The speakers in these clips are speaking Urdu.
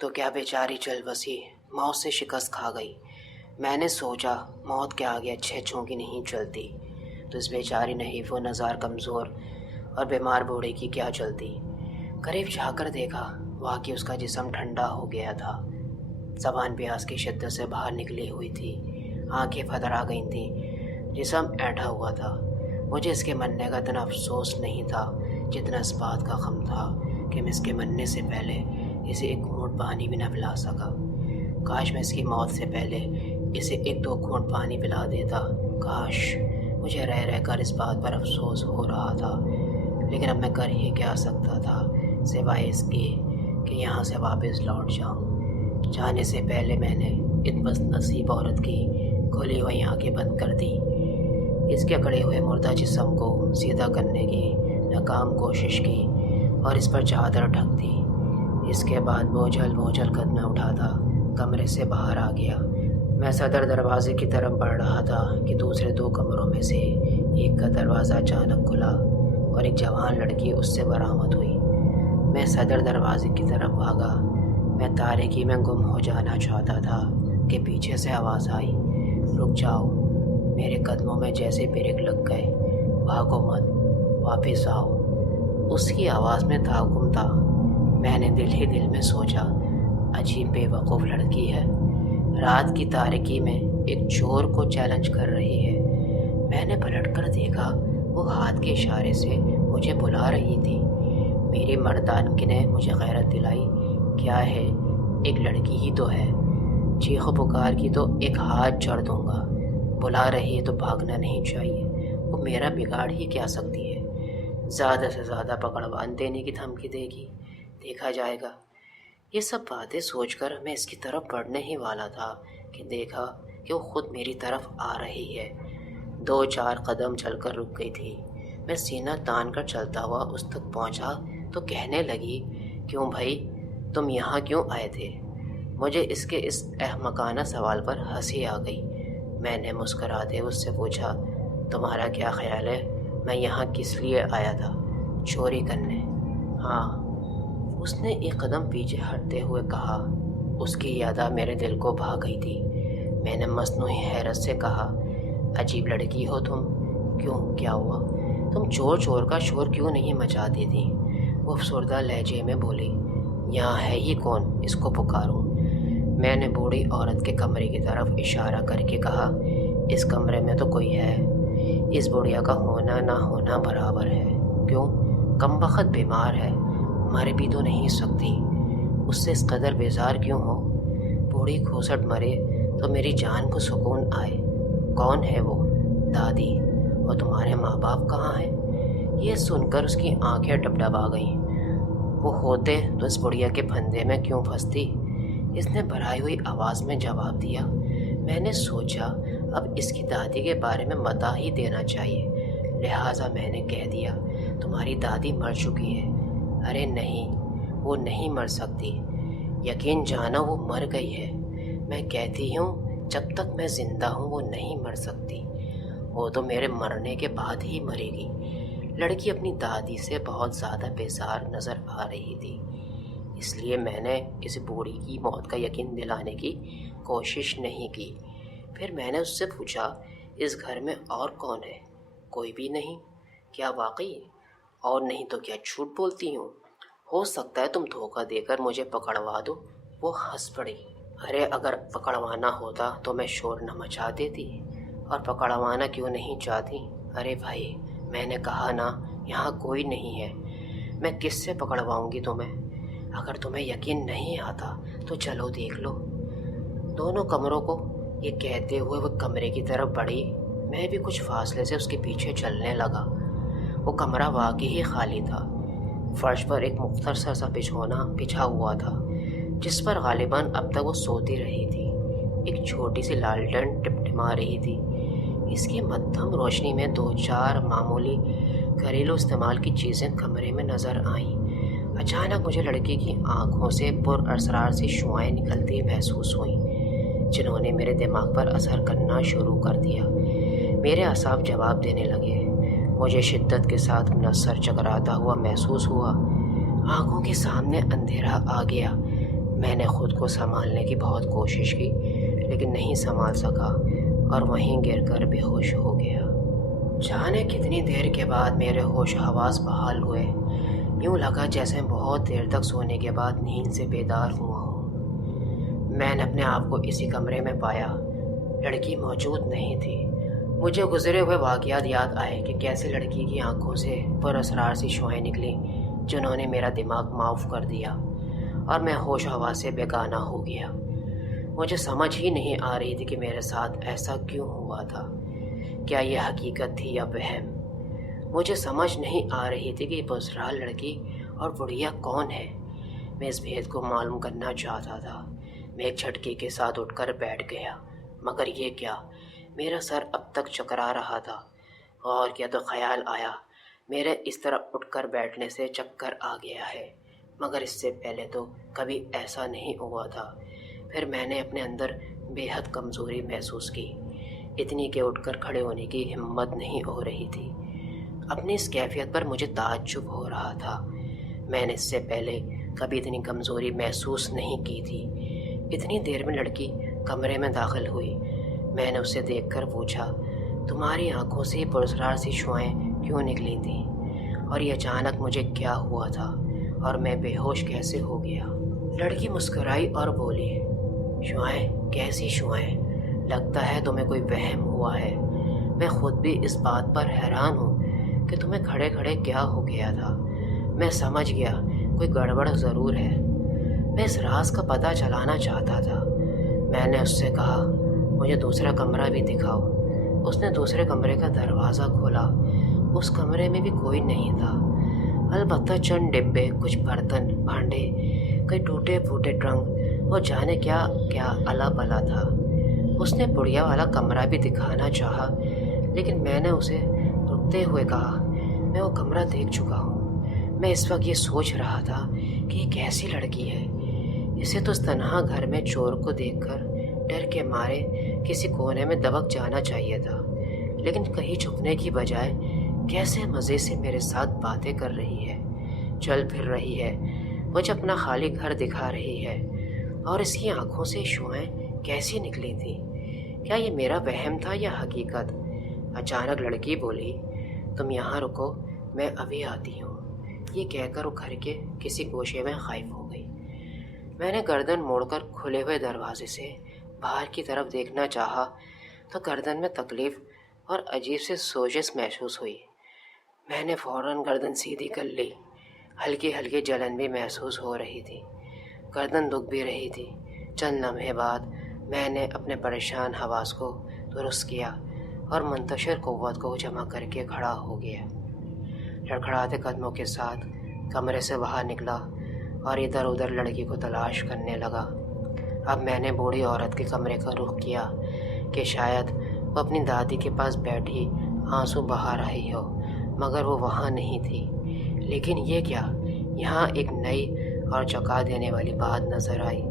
تو کیا بیچاری چل بسی، موت سے شکست کھا گئی۔ میں نے سوچا موت کے آگے اچھے چونکی نہیں چلتی، تو اس بیچاری نحیف و نزار کمزور اور بیمار بوڑھے کی کیا چلتی۔ قریب جا کر دیکھا، واقعی اس کا جسم ٹھنڈا ہو گیا تھا، زبان پیاس کی شدت سے باہر نکلی ہوئی تھی، آنکھیں پھترا گئی تھیں، جسم اینٹھا ہوا تھا۔ مجھے اس کے مرنے کا اتنا افسوس نہیں تھا جتنا اس بات کا غم تھا کہ میں اس کے مرنے سے پہلے اسے ایک گھونٹ پانی بھی نہ پلا سکا۔ کاش میں اس کی موت سے پہلے اسے ایک دو گھونٹ پانی پلا دیتا۔ کاش! مجھے رہ رہ کر اس بات پر افسوس ہو رہا تھا، لیکن اب میں کر ہی کیا سکتا تھا سوائے اس کے کہ یہاں سے واپس لوٹ جاؤں۔ جانے سے پہلے میں نے اس بد نصیب عورت کی کھلی ہوئی آنکھیں بند کر دی، اس کے اکڑے ہوئے مردہ جسم کو سیدھا کرنے کی ناکام کوشش کی اور اس پر چادر ڈھک دی۔ اس کے بعد بوجھل قدم اٹھاتا کمرے سے باہر آ گیا۔ میں صدر دروازے کی طرف بڑھ رہا تھا کہ دوسرے دو کمروں میں سے ایک کا دروازہ اچانک کھلا اور ایک جوان لڑکی اس سے برآمد ہوئی۔ میں صدر دروازے کی طرف بھاگا۔ میں تاریکی میں گم ہو جانا چاہتا تھا کہ پیچھے سے آواز آئی، رک جاؤ۔ میرے قدموں میں جیسے بریک لگ گئے، بھاگو مت، واپس آؤ۔ اس کی آواز میں تعجب تھا۔ میں نے دل ہی دل میں سوچا، عجیب بے وقوف لڑکی ہے، رات کی تاریکی میں ایک چور کو چیلنج کر رہی ہے۔ میں نے پلٹ کر دیکھا، وہ ہاتھ کے اشارے سے مجھے بلا رہی تھی۔ میری مردانگی نے مجھے غیرت دلائی۔ کیا ہے، ایک لڑکی ہی تو ہے، چیخ و پکار کی تو ایک ہاتھ جوڑ دوں گا، بلا رہی ہے تو بھاگنا نہیں چاہیے، وہ میرا بگاڑ ہی کیا سکتی ہے، زیادہ سے زیادہ پکڑوان دینے کی دھمکی دے گی، دیکھا جائے گا۔ یہ سب باتیں سوچ کر میں اس کی طرف بڑھنے ہی والا تھا کہ دیکھا کہ وہ خود میری طرف آ رہی ہے۔ 2-4 قدم چل کر رک گئی تھی۔ میں سینہ تان کر چلتا ہوا اس تک پہنچا تو کہنے لگی، کیوں بھائی، تم یہاں کیوں آئے تھے؟ مجھے اس کے اس احمقانہ سوال پر ہنسی آ گئی۔ میں نے مسکراتے اس سے پوچھا، تمہارا کیا خیال ہے میں یہاں کس لیے آیا تھا؟ چوری کرنے؟ ہاں، اس نے ایک قدم پیچھے ہٹتے ہوئے کہا۔ اس کی یادہ میرے دل کو بھا گئی تھی۔ میں نے مصنوعی حیرت سے کہا، عجیب لڑکی ہو تم، کیوں، کیا ہوا؟ تم چور کا شور کیوں نہیں مچاتی تھی؟ وہ افسردہ لہجے میں بولی، یہاں ہے ہی کون، اس کو پکاروں؟ میں نے بوڑھی عورت کے کمرے کی طرف اشارہ کر کے کہا، اس کمرے میں تو کوئی ہے، اس بڑھیا کا ہونا نہ ہونا برابر ہے۔ کیوں؟ کمبخت بیمار ہے، مر بھی تو نہیں سکتی، اس سے اس قدر بیزار کیوں ہو؟ بوڑھی کھوسٹ مرے تو میری جان کو سکون آئے۔ کون ہے وہ؟ دادی؟ اور تمہارے ماں باپ کہاں ہیں؟ یہ سن کر اس کی آنکھیں ڈبڈبا گئیں۔ وہ ہوتے تو اس بڑھیا کے پھندے میں کیوں پھنستی؟ اس نے بھرائی ہوئی آواز میں جواب دیا۔ میں نے سوچا اب اس کی دادی کے بارے میں مداح ہی دینا چاہیے، لہٰذا میں نے کہہ دیا، تمہاری دادی مر چکی ہے۔ ارے نہیں، وہ نہیں مر سکتی، یقین جانا وہ مر گئی ہے۔ میں کہتی ہوں جب تک میں زندہ ہوں وہ نہیں مر سکتی، وہ تو میرے مرنے کے بعد ہی مرے گی۔ لڑکی اپنی دادی سے بہت زیادہ بیزار نظر آ رہی تھی، اس لیے میں نے اس بوڑھی کی موت کا یقین دلانے کی کوشش نہیں کی۔ پھر میں نے اس سے پوچھا، اس گھر میں اور کون ہے؟ کوئی بھی نہیں۔ کیا واقعی؟ اور نہیں تو کیا جھوٹ بولتی ہوں؟ ہو سکتا ہے تم دھوکہ دے کر مجھے پکڑوا دو۔ وہ ہنس پڑی۔ ارے اگر پکڑوانا ہوتا تو میں شور نہ مچا دیتی، اور پکڑوانا کیوں نہیں چاہتی؟ ارے بھائی، میں نے کہا نا یہاں کوئی نہیں ہے، میں کس سے پکڑواؤں گی تمہیں؟ اگر تمہیں یقین نہیں آتا تو چلو دیکھ لو۔ دونوں کمروں کو یہ کہتے ہوئے وہ کمرے کی طرف بڑھی۔ میں بھی کچھ فاصلے سے اس کے پیچھے چلنے لگا۔ وہ کمرہ واقعی ہی خالی تھا۔ فرش پر ایک مختصر سا بچھونا بچھا ہوا تھا جس پر غالباً اب تک وہ سوتی رہی تھی۔ ایک چھوٹی سی لالٹین ٹمٹما رہی تھی۔ اس کی مدھم روشنی میں 2-4 معمولی گھریلو استعمال کی چیزیں کمرے میں نظر آئیں۔ اچانک مجھے لڑکی کی آنکھوں سے پر اسرار سی شعاعیں نکلتی محسوس ہوئیں جنہوں نے میرے دماغ پر اثر کرنا شروع کر دیا۔ میرے اعصاب جواب دینے لگے۔ مجھے شدت کے ساتھ اپنا سر چکراتا ہوا محسوس ہوا۔ آنکھوں کے سامنے اندھیرا آ گیا۔ میں نے خود کو سنبھالنے کی بہت کوشش کی لیکن نہیں سنبھال سکا اور وہیں گر کر بے ہوش ہو گیا۔ جانے کتنی دیر کے بعد میرے ہوش حواس بحال ہوئے، یوں لگا جیسے بہت دیر تک سونے کے بعد نیند سے بیدار ہوا ہوں۔ میں نے اپنے آپ کو اسی کمرے میں پایا، لڑکی موجود نہیں تھی۔ مجھے گزرے ہوئے واقعات یاد آئے کہ کیسے لڑکی کی آنکھوں سے پر اسرار سی شعائیں نکلیں جنہوں نے میرا دماغ معاف کر دیا اور میں ہوش حواس سے بیگانہ ہو گیا۔ مجھے سمجھ ہی نہیں آ رہی تھی کہ میرے ساتھ ایسا کیوں ہوا تھا، کیا یہ حقیقت تھی یا وہم؟ مجھے سمجھ نہیں آ رہی تھی کہ یہ بزرال لڑکی اور بڑھیا کون ہے۔ میں اس بھید کو معلوم کرنا چاہتا تھا۔ میں ایک جھٹکے کے ساتھ اٹھ کر بیٹھ گیا، مگر یہ کیا، میرا سر اب تک چکرا رہا تھا۔ اور کیا تو خیال آیا میرے اس طرح اٹھ کر بیٹھنے سے چکر آ گیا ہے، مگر اس سے پہلے تو کبھی ایسا نہیں ہوا تھا۔ پھر میں نے اپنے اندر بے حد کمزوری محسوس کی، اتنی کہ اٹھ کر کھڑے ہونے کی ہمت نہیں ہو رہی تھی۔ اپنی اس کیفیت پر مجھے تعجب ہو رہا تھا۔ میں نے اس سے پہلے کبھی اتنی کمزوری محسوس نہیں کی تھی۔ اتنی دیر میں لڑکی کمرے میں داخل ہوئی۔ میں نے اسے دیکھ کر پوچھا، تمہاری آنکھوں سے پراسرار سی شعائیں کیوں نکلی تھیں؟ اور یہ اچانک مجھے کیا ہوا تھا اور میں بے ہوش کیسے ہو گیا؟ لڑکی مسکرائی اور بولی، شعائیں؟ کیسی شعائیں؟ لگتا ہے تمہیں کوئی وہم ہوا ہے۔ میں خود بھی اس بات پر حیران ہوں کہ تمہیں کھڑے کھڑے کیا ہو گیا تھا۔ میں سمجھ گیا کوئی گڑبڑ ضرور ہے۔ میں اس راز کا پتہ چلانا چاہتا تھا۔ میں نے اس سے کہا، مجھے دوسرا کمرہ بھی دکھاؤ۔ اس نے دوسرے کمرے کا دروازہ کھولا۔ اس کمرے میں بھی کوئی نہیں تھا، البتہ چند ڈبے، کچھ برتن، بھانڈے، کئی ٹوٹے پھوٹے ٹرنک اور جانے کیا کیا الا پلا تھا۔ اس نے بڑھیا والا کمرہ بھی دکھانا چاہا، لیکن میں نے اسے رکتے ہوئے کہا، میں وہ کمرہ دیکھ چکا ہوں۔ میں اس وقت یہ سوچ رہا تھا کہ یہ کیسی لڑکی ہے۔ اسے تو اس تنہا گھر میں چور کو دیکھ کر ڈر کے مارے کسی کونے میں دبک جانا چاہیے تھا، لیکن کہیں چھپنے کی بجائے کیسے مزے سے میرے ساتھ باتیں کر رہی ہے، چل پھر رہی ہے، مجھے اپنا خالی گھر دکھا رہی ہے۔ اور اس کی آنکھوں سے شعائیں کیسی نکلی تھیں؟ کیا یہ میرا وہم تھا یا حقیقت؟ اچانک لڑکی بولی، تم یہاں رکو، میں ابھی آتی ہوں۔ یہ کہہ کر وہ گھر کے کسی گوشے میں غائب ہو گئی۔ میں نے گردن موڑ کر کھلے ہوئے دروازے سے باہر کی طرف دیکھنا چاہا تو گردن میں تکلیف اور عجیب سے سوزش محسوس ہوئی۔ میں نے فوراً گردن سیدھی کر لی۔ ہلکی ہلکی جلن بھی محسوس ہو رہی تھی، گردن دکھ بھی رہی تھی۔ چند لمحے بعد میں نے اپنے پریشان حواس کو درست کیا اور منتشر قوت کو جمع کر کے کھڑا ہو گیا۔ لڑکھڑاتے قدموں کے ساتھ کمرے سے باہر نکلا اور ادھر ادھر لڑکی کو تلاش کرنے لگا۔ اب میں نے بوڑھی عورت کے کمرے کا رخ کیا کہ شاید وہ اپنی دادی کے پاس بیٹھی آنسو بہا رہی ہو، مگر وہ وہاں نہیں تھی۔ لیکن یہ کیا، یہاں ایک نئی اور چونکا دینے والی بات نظر آئی۔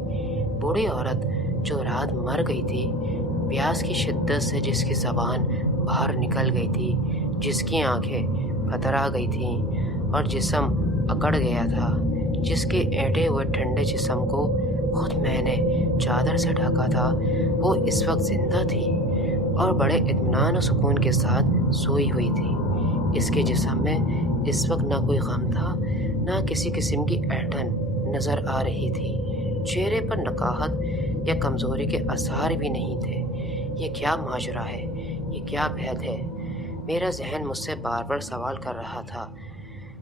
بوڑھی عورت جو رات مر گئی تھی، پیاس کی شدت سے جس کی زبان باہر نکل گئی تھی، جس کی آنکھیں پھترا گئی تھیں اور جسم اکڑ گیا تھا، جس کے ایٹے ہوئے ٹھنڈے جسم کو خود میں نے چادر سے ڈھکا تھا، وہ اس وقت زندہ تھی اور بڑے اطمینان و سکون کے ساتھ سوئی ہوئی تھی۔ اس کے جسم میں اس وقت نہ کوئی غم تھا، نہ کسی قسم کی ایٹھن نظر آ رہی تھی۔ چہرے پر نکاہت یا کمزوری کے آثار بھی نہیں تھے۔ یہ کیا ماجرا ہے؟ یہ کیا بھید ہے؟ میرا ذہن مجھ سے بار بار سوال کر رہا تھا،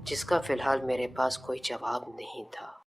جس کا فی الحال میرے پاس کوئی جواب نہیں تھا۔